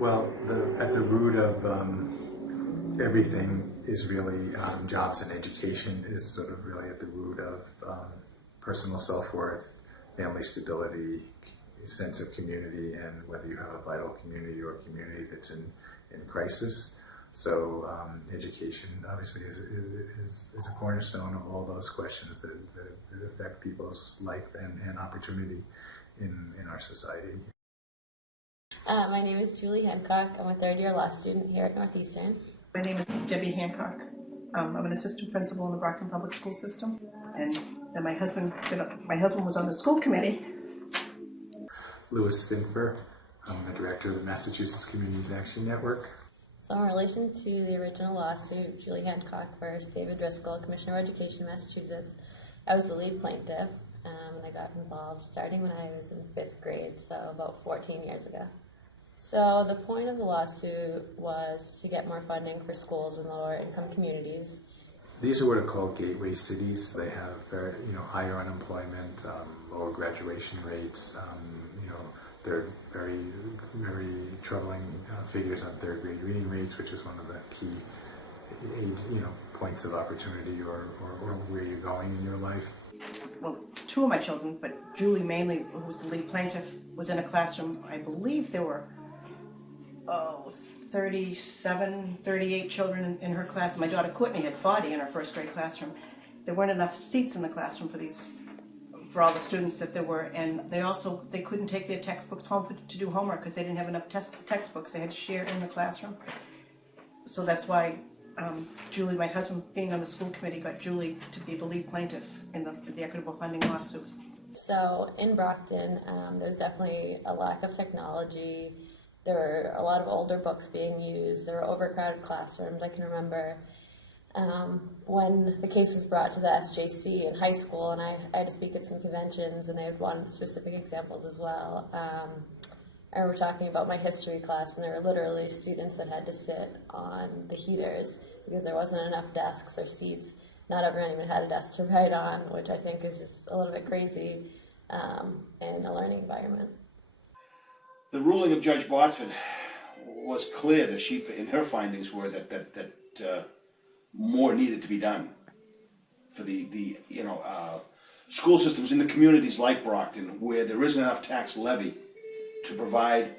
Well, at the root of everything is really jobs and education is sort of really at the root of personal self-worth, family stability, sense of community, and whether you have a vital community or a community that's in crisis. So education obviously is a cornerstone of all those questions that affect people's life and opportunity in our society. My name is Julie Hancock. I'm a third-year law student here at Northeastern. My name is Debbie Hancock. I'm an assistant principal in the Brockton Public School System, and then my husband was on the school committee. Louis Finfer. I'm the director of the Massachusetts Communities Action Network. So in relation to the original lawsuit, Julie Hancock versus David Driscoll, Commissioner of Education, Massachusetts, I was the lead plaintiff, and I got involved starting when I was in 5th grade, so about 14 years ago. So the point of the lawsuit was to get more funding for schools in lower income communities. These are what are called gateway cities. They have very, higher unemployment, lower graduation rates. They're very, very troubling figures on third grade reading rates, which is one of the key points of opportunity or where you're going in your life. Well, 2 of my children, but Julie mainly, who was the lead plaintiff, was in a classroom. I believe there were 37, 38 children in her class. My daughter Courtney had 40 in her 1st grade classroom. There weren't enough seats in the classroom for all the students that there were, and they couldn't take their textbooks home to do homework because they didn't have enough textbooks. They had to share in the classroom. So that's why Julie, my husband, being on the school committee, got Julie to be the lead plaintiff in the equitable funding lawsuit. So in Brockton, there's definitely a lack of technology. There were a lot of older books being used. There were overcrowded classrooms. I can remember when the case was brought to the SJC in high school, and I had to speak at some conventions, and they would want specific examples as well. I remember talking about my history class, and there were literally students that had to sit on the heaters because there wasn't enough desks or seats. Not everyone even had a desk to write on, which I think is just a little bit crazy in a learning environment. The ruling of Judge Botford was clear that she, in her findings, were that more needed to be done for the school systems in the communities like Brockton, where there isn't enough tax levy to provide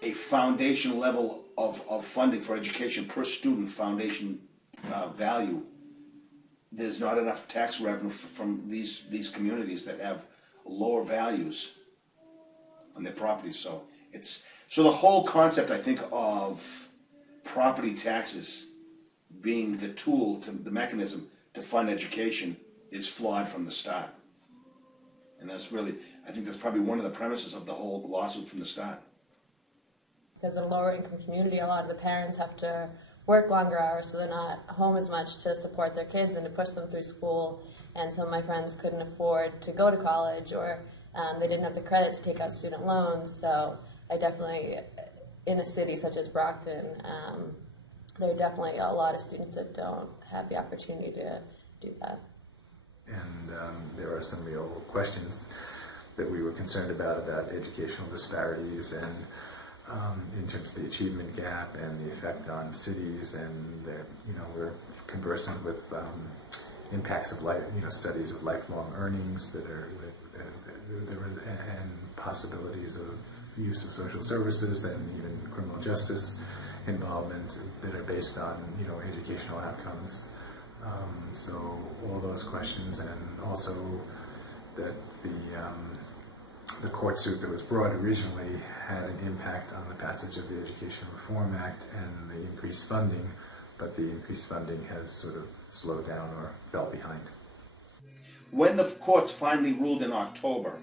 a foundation level of funding for education per student foundation value. There's not enough tax revenue from these communities that have lower values on their properties. So the whole concept, I think, of property taxes being the tool, the mechanism to fund education is flawed from the start. And that's really, I think that's probably one of the premises of the whole lawsuit from the start. Because in a lower income community, a lot of the parents have to work longer hours, so they're not home as much to support their kids and to push them through school. And some of my friends couldn't afford to go to college, or they didn't have the credit to take out student loans. So I definitely, in a city such as Brockton, there are definitely a lot of students that don't have the opportunity to do that. And there are some real questions that we were concerned about educational disparities and in terms of the achievement gap and the effect on cities, and that we're conversant with impacts of life, studies of lifelong earnings and possibilities of use of social services and even criminal justice involvement that are based on educational outcomes. So all those questions, and also that the court suit that was brought originally had an impact on the passage of the Education Reform Act and the increased funding, but the increased funding has sort of slowed down or fell behind. When the courts finally ruled in October,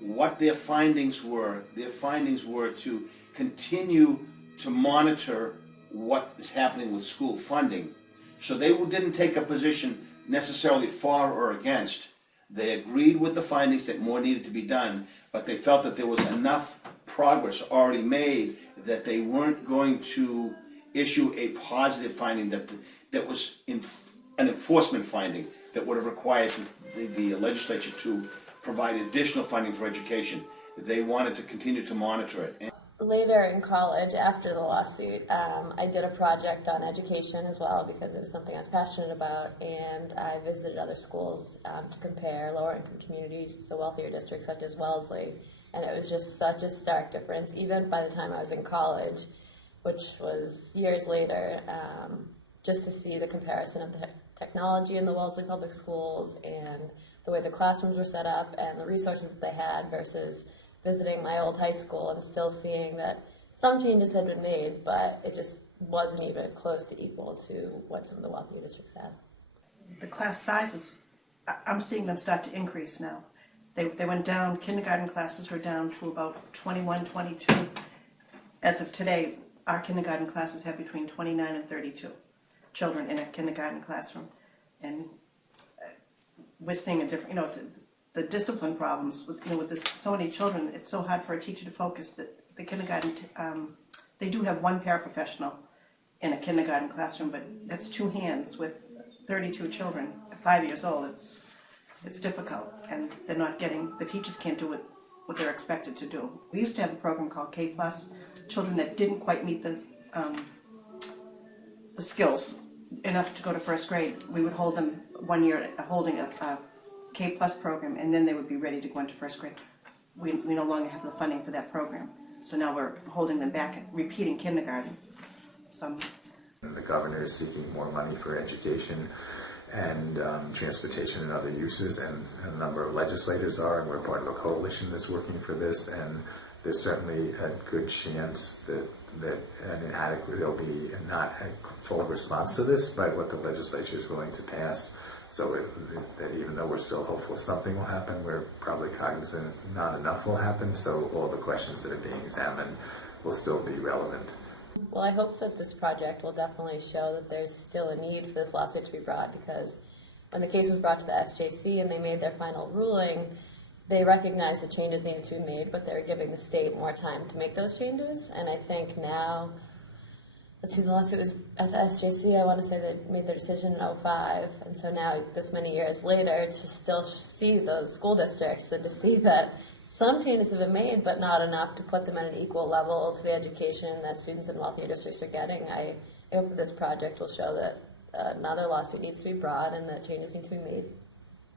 what their findings were to continue to monitor what is happening with school funding. So they didn't take a position necessarily for or against. They agreed with the findings that more needed to be done, but they felt that there was enough progress already made that they weren't going to issue a positive finding that was an enforcement finding that would have required the legislature to provide additional funding for education. They wanted to continue to monitor it. Later in college, after the lawsuit, I did a project on education as well because it was something I was passionate about, and I visited other schools to compare lower income communities to wealthier districts such as Wellesley, and it was just such a stark difference, even by the time I was in college, which was years later, just to see the comparison of the technology in the Wellesley public schools and the way the classrooms were set up and the resources that they had versus visiting my old high school and still seeing that some changes had been made, but it just wasn't even close to equal to what some of the wealthier districts had. The class sizes, I'm seeing them start to increase now. They went down, kindergarten classes were down to about 21, 22. As of today, our kindergarten classes have between 29 and 32 children in a kindergarten classroom. And we're seeing a different, the discipline problems with this, so many children, it's so hard for a teacher to focus that the kindergarten, they do have one paraprofessional in a kindergarten classroom, but that's two hands with 32 children, 5 years old. It's difficult, and they're not getting, the teachers can't do what they're expected to do. We used to have a program called K+, children that didn't quite meet the skills enough to go to first grade. We would hold them 1 year holding a K+ program, and then they would be ready to go into first grade. We no longer have the funding for that program, so now we're holding them back, repeating kindergarten. The governor is seeking more money for education and transportation and other uses, and a number of legislators are, and we're part of a coalition that's working for this, and there's certainly a good chance that an inadequate, there'll be not a full response to this by what the legislature is willing to pass. So that even though we're still hopeful something will happen, we're probably cognizant not enough will happen, so all the questions that are being examined will still be relevant. Well, I hope that this project will definitely show that there's still a need for this lawsuit to be brought, because when the case was brought to the SJC and they made their final ruling, they recognized that changes needed to be made, but they were giving the state more time to make those changes. And I think now, let's see, the lawsuit was at the SJC, I want to say they made their decision in 2005, and so now, this many years later, to still see those school districts and to see that some changes have been made, but not enough to put them at an equal level to the education that students in wealthier districts are getting. I hope that this project will show that another lawsuit needs to be brought and that changes need to be made.